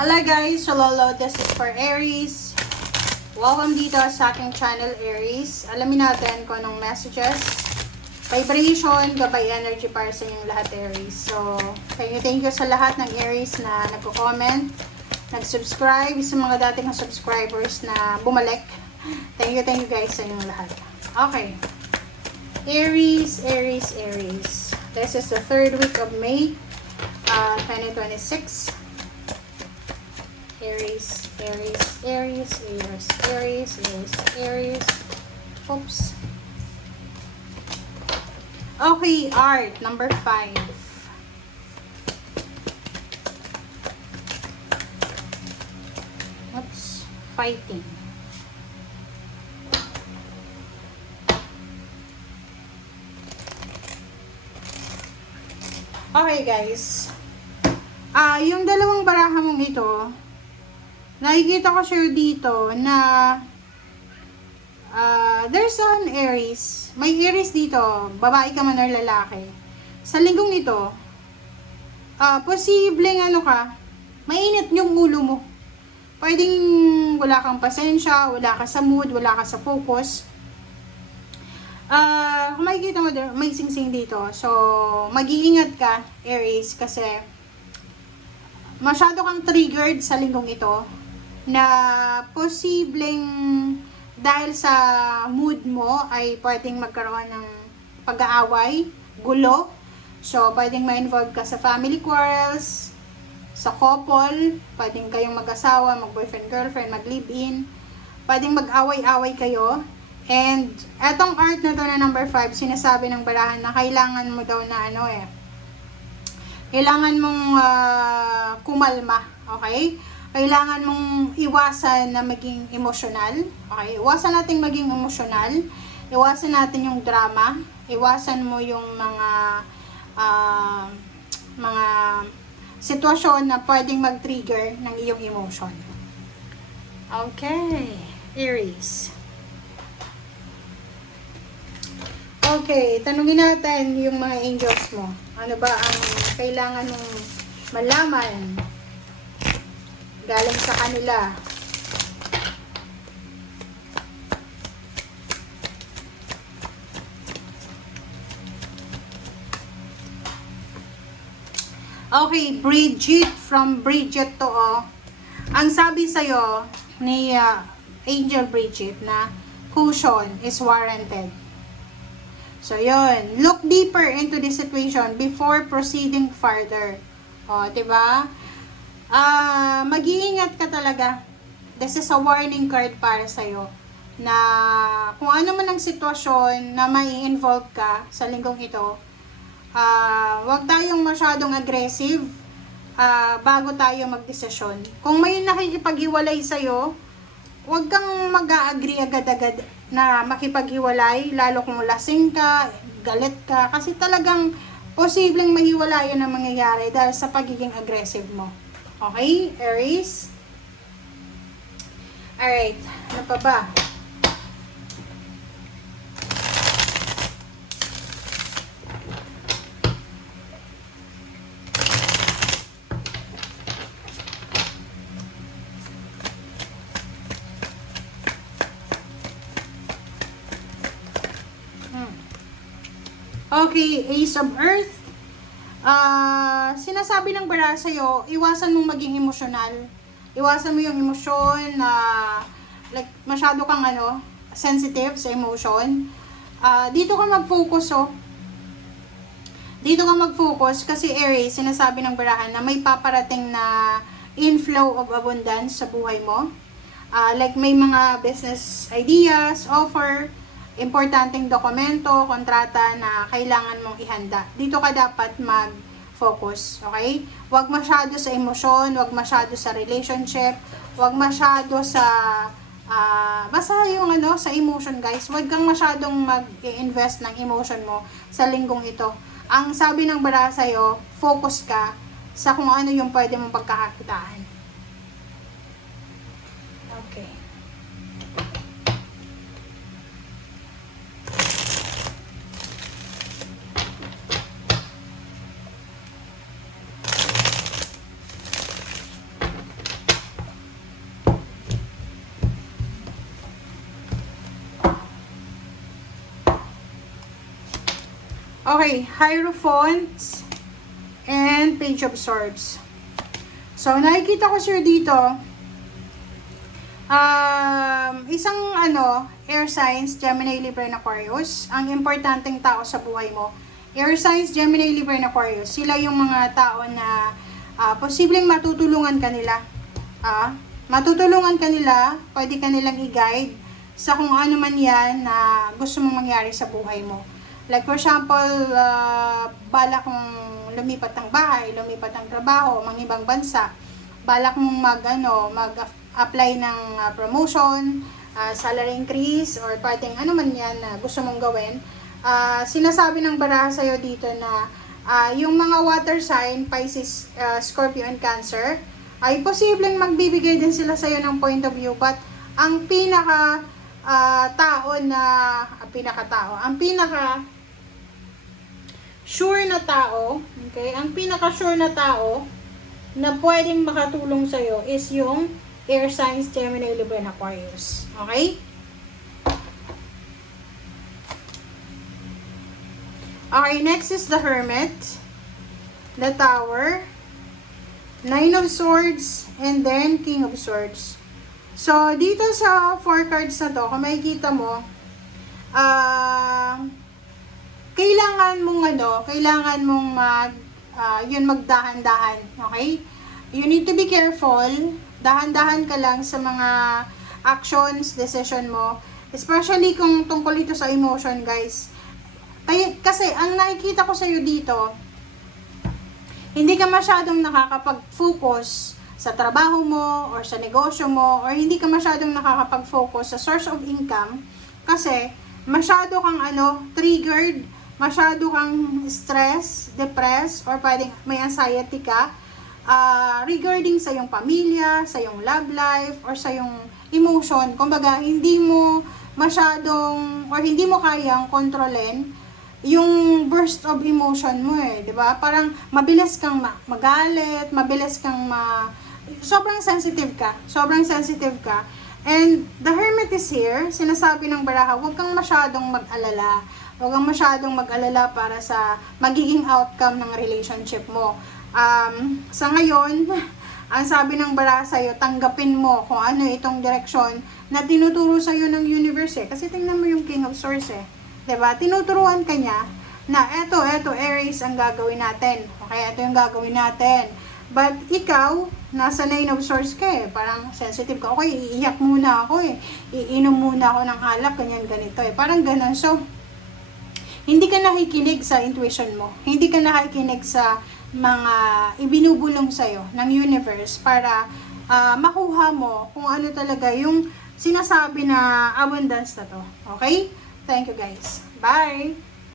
Hello guys, Lolo, this is for Aries. Welcome dito sa aking channel Aries. Alamin natin kung anong messages, vibration, gabay energy para sa inyong lahat Aries. So, thank you sa lahat ng Aries na nagko-comment, nag-subscribe, sa mga dating subscribers na bumalik. Thank you guys sa inyong lahat. Okay. Aries. This is the third week of May 2026. Aries. Oops. Okay, art, number 5. Oops, fighting. Okay, guys. Yung dalawang baraha mong ito, nakikita ko sa'yo dito na there's an Aries. May Aries dito, babae ka man or lalaki. Sa linggong ito, posibleng mainit yung ulo mo. Pwedeng wala kang pasensya, wala ka sa mood, wala ka sa focus. Kung makikita mo, may sing-sing dito. So, mag-iingat ka, Aries, kasi masyado kang triggered sa linggong ito na posibleng dahil sa mood mo ay pwedeng magkaroon ng pag-aaway, gulo. So, pwedeng ma-involve ka sa family quarrels, sa couple, pwedeng kayong mag-asawa, mag-boyfriend, girlfriend, mag-live-in, pwedeng mag-away-away kayo. And, etong art na to na number 5, sinasabi ng barahan na kailangan mo daw na kailangan mong kumalma, okay? Kailangan mong iwasan na maging emosyonal, okay? Iwasan natin maging emosyonal, iwasan natin yung drama, iwasan mo yung mga sitwasyon na pwedeng mag-trigger ng iyong emotion. Okay, Aries. Okay, tanungin natin yung mga angels mo. Ano ba ang kailangan mong malaman galing sa kanila? Okay, Bridget, from Bridget to ang sabi sa'yo ni Angel Bridget na caution is warranted. So, yun. Look deeper into the situation before proceeding further. Diba? Mag-iingat ka talaga. This is a warning card para sa'yo. Na kung ano man ang sitwasyon na may involve ka sa linggong ito, wag tayong masyadong aggressive bago tayo magdesisyon. Kung may nakikipaghiwalay sa'yo, wag kang mag-a-agree agad-agad na makipaghiwalay, lalo kung lasing ka, galit ka, kasi talagang posibleng mahiwalayan ang mangyayari dahil sa pagiging aggressive mo. Okay, Aries? Alright, ano pa ba? Okay, Ace of Earth. Sinasabi ng bara sa'yo, iwasan mong maging emosyonal. Iwasan mo yung emosyon na like masyado kang sensitive sa emotion. Dito ka mag-focus Dito ka mag-focus kasi Aries, sinasabi ng barahan na may paparating na inflow of abundance sa buhay mo. Like may mga business ideas, offer, importanteng dokumento, kontrata na kailangan mong ihanda. Dito ka dapat mag-focus, okay? Huwag masyado sa emosyon, huwag masyado sa relationship, huwag masyado sa basta yung sa emotion, guys. Huwag kang masyadong mag-invest ng emotion mo sa linggong ito. Ang sabi ng bara sa'yo, focus ka sa kung ano yung pwede mong pagkakakitaan. Okay. Okay, Hierophants and Page of Swords. So, nakikita ko sir dito, isang air signs, Gemini, Libra, and Aquarius, ang importanteng tao sa buhay mo. Air signs, Gemini, Libra, and Aquarius, sila yung mga tao na posibleng matutulungan kanila. Matutulungan kanila, pwede kanilang i-guide sa kung ano man yan na gusto mong mangyari sa buhay mo. Like for example, balak mong lumipat ng bahay, lumipat ng trabaho, mga ibang bansa, balak mong mag-apply ng promotion, salary increase, or pwedeng ano man yan na gusto mong gawin. Sinasabi ng baraha sa'yo dito na yung mga water sign, Pisces, Scorpio, and Cancer, ay posibleng magbibigay din sila sa'yo ng point of view, but ang pinaka sure na tao, okay, ang pinaka sure na tao na pwedeng makatulong sa'yo is yung air signs, Gemini, Libra, and Aquarius. Okay? Okay, next is the Hermit, the Tower, Nine of Swords, and then King of Swords. So, dito sa 4 cards na to, kung makikita mo, kailangan mong magdahan-dahan, okay? You need to be careful, dahan-dahan ka lang sa mga actions, decision mo, especially kung tungkol ito sa emotion, guys. Kasi, ang nakikita ko sa'yo dito, hindi ka masyadong nakakapag-focus sa trabaho mo, or sa negosyo mo, or hindi ka masyadong nakakapag-focus sa source of income, kasi, masyado kang triggered, masyado kang stress, depressed, or pwedeng may anxiety ka regarding sa iyong pamilya, sa iyong love life, or sa iyong emotion. Kumbaga, hindi mo masyadong, or hindi mo kayang kontrolin yung burst of emotion mo di ba? Parang mabilis kang magalit, mabilis kang sobrang sensitive ka. And the Hermit is here, sinasabi ng baraha, huwag kang masyadong mag-alala. Huwag kang masyadong mag-alala para sa magiging outcome ng relationship mo. Sa ngayon, ang sabi ng baraha sa'yo, tanggapin mo kung ano itong direksyon na tinuturo sa'yo ng universe Kasi tingnan mo yung King of Swords Diba? Tinuturuan ka niya na eto, Aries ang gagawin natin. Okay, ito yung gagawin natin. But ikaw, nasa Nine of Swords ka Parang sensitive ka. Okay, iiyak muna ako Iinom muna ako ng alak, ganito Parang ganun. So, hindi ka nakikinig sa intuition mo. Hindi ka nakikinig sa mga ibinubulong sa'yo ng universe para makuha mo kung ano talaga yung sinasabi na abundance na to. Okay? Thank you guys. Bye!